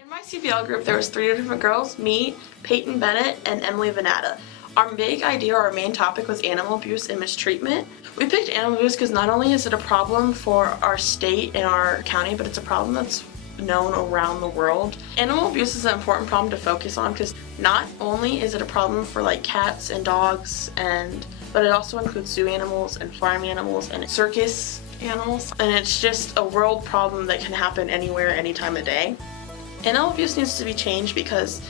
In my CBL group, there was 3 different girls, me, Peyton Bennett, and Emily Venata. Our big idea, our main topic was animal abuse and mistreatment. We picked animal abuse because not only is it a problem for our state and our county, but it's a problem that's known around the world. Animal abuse is an important problem to focus on because not only is it a problem for like cats and dogs, but it also includes zoo animals and farm animals and circus animals. And it's just a world problem that can happen anywhere, any time of day. Animal abuse needs to be changed because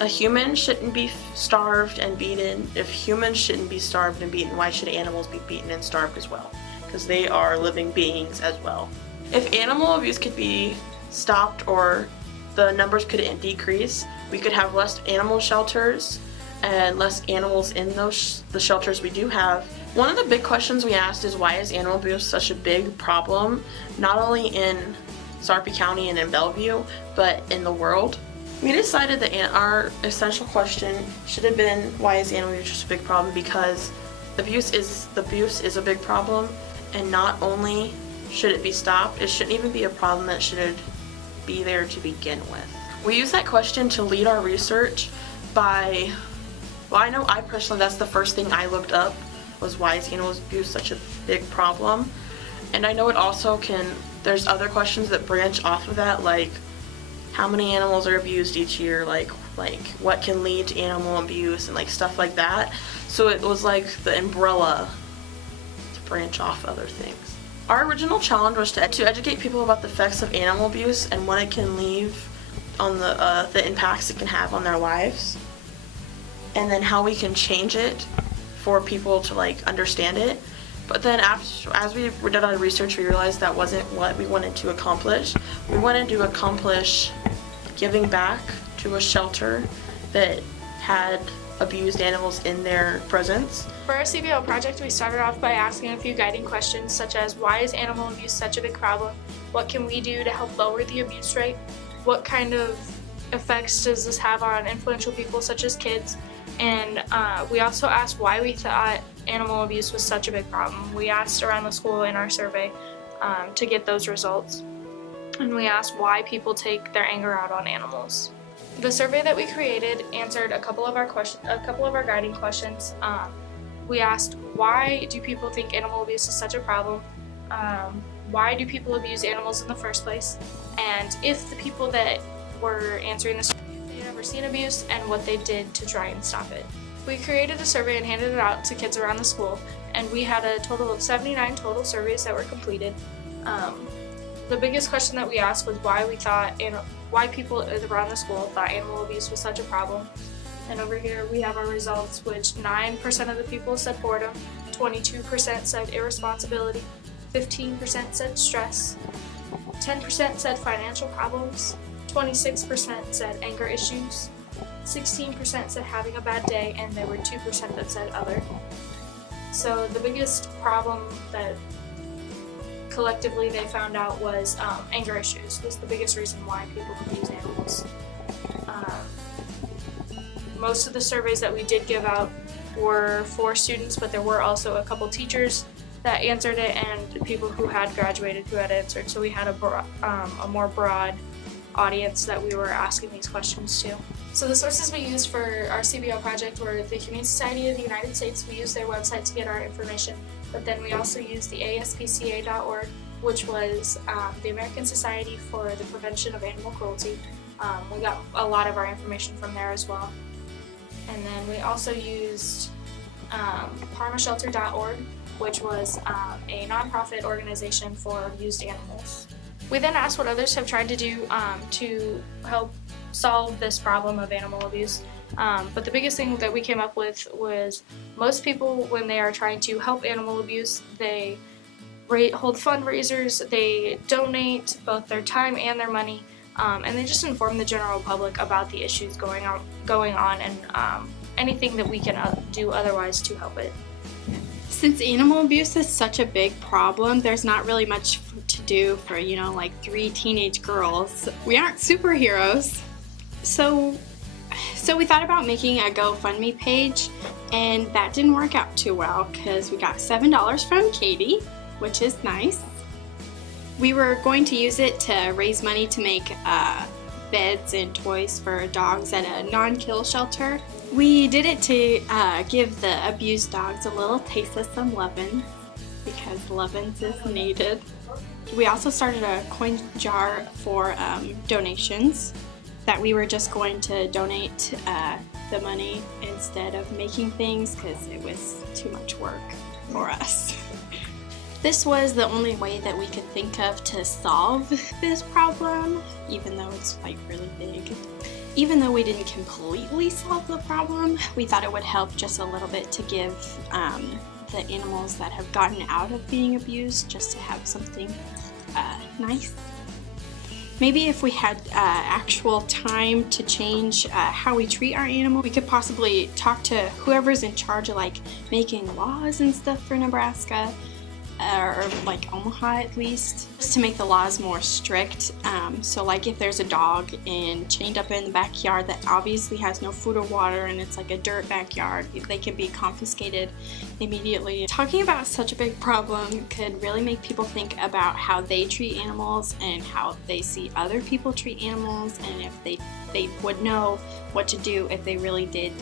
a human shouldn't be starved and beaten. If humans shouldn't be starved and beaten, why should animals be beaten and starved as well? Because they are living beings as well. If animal abuse could be stopped or the numbers could decrease, we could have less animal shelters and less animals in the shelters we do have. One of the big questions we asked is why is animal abuse such a big problem, not only in Sarpy County and in Bellevue, but in the world. We decided that our essential question should have been why is animal abuse such a big problem, because abuse is a big problem, and not only should it be stopped, it shouldn't even be a problem that should be there to begin with. We used that question to lead our research by, well, I know I personally, that's the first thing I looked up, was why is animal abuse such a big problem. And I know it also there's other questions that branch off of that, like how many animals are abused each year, like what can lead to animal abuse and like stuff like that. So it was like the umbrella to branch off other things. Our original challenge was to educate people about the effects of animal abuse and what it can leave on the impacts it can have on their lives, and then how we can change it for people to like understand it. But then as we did our research, we realized that wasn't what we wanted to accomplish. We wanted to accomplish giving back to a shelter that had abused animals in their presence. For our CBL project, we started off by asking a few guiding questions such as why is animal abuse such a big problem? What can we do to help lower the abuse rate? What kind of effects does this have on influential people such as kids? And we also asked why we thought animal abuse was such a big problem. We asked around the school in our survey to get those results. And we asked why people take their anger out on animals. The survey that we created answered a couple of our guiding questions. We asked, why do people think animal abuse is such a problem? Why do people abuse animals in the first place? And if the people that were answering the survey, they had ever seen abuse, and what they did to try and stop it. We created a survey and handed it out to kids around the school, and we had a total of 79 total surveys that were completed. The biggest question that we asked was why people around the school thought animal abuse was such a problem. And over here we have our results, which 9% of the people said boredom, 22% said irresponsibility, 15% said stress, 10% said financial problems, 26% said anger issues, 16% said having a bad day, and there were 2% that said other. So the biggest problem that collectively they found out was anger issues was the biggest reason why people abuse animals. Most of the surveys that we did give out were for students, but there were also a couple teachers that answered it and people who had graduated who had answered, so we had a more broad audience that we were asking these questions to. So the sources we used for our CBL project were the Humane Society of the United States. We used their website to get our information, but then we also used the ASPCA.org, which was the American Society for the Prevention of Animal Cruelty. We got a lot of our information from there as well. And then we also used ParmaShelter.org, which was a nonprofit organization for abused animals. We then asked what others have tried to do to help solve this problem of animal abuse. But the biggest thing that we came up with was most people, when they are trying to help animal abuse, they hold fundraisers, they donate both their time and their money, and they just inform the general public about the issues going on and anything that we can do otherwise to help it. Since animal abuse is such a big problem, there's not really much to do for, like 3 teenage girls. We aren't superheroes. So we thought about making a GoFundMe page, and that didn't work out too well because we got $7 from Katie, which is nice. We were going to use it to raise money to make beds and toys for dogs at a non-kill shelter. We did it to give the abused dogs a little taste of some lovin's, because lovin's is needed. We also started a coin jar for donations that we were just going to donate the money instead of making things because it was too much work for us. This was the only way that we could think of to solve this problem, even though it's like really big. Even though we didn't completely solve the problem, we thought it would help just a little bit to give the animals that have gotten out of being abused just to have something nice. Maybe if we had actual time to change how we treat our animal, we could possibly talk to whoever's in charge of like making laws and stuff for Nebraska, or like Omaha at least, just to make the laws more strict. So like if there's a dog and chained up in the backyard that obviously has no food or water and it's like a dirt backyard, they can be confiscated immediately. Talking about such a big problem could really make people think about how they treat animals and how they see other people treat animals, and if they would know what to do if they really did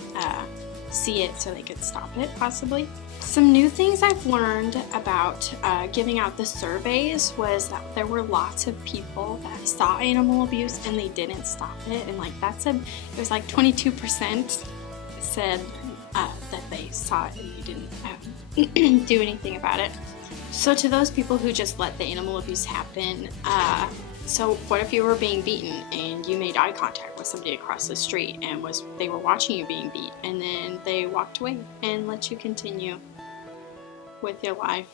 see it, so they could stop it possibly. Some new things I've learned about giving out the surveys was that there were lots of people that saw animal abuse and they didn't stop it, and like it was like 22% said that they saw it and they didn't do anything about it. So to those people who just let the animal abuse happen, so what if you were being beaten and you made eye contact with somebody across the street and they were watching you being beat, and then they walked away and let you continue with your life?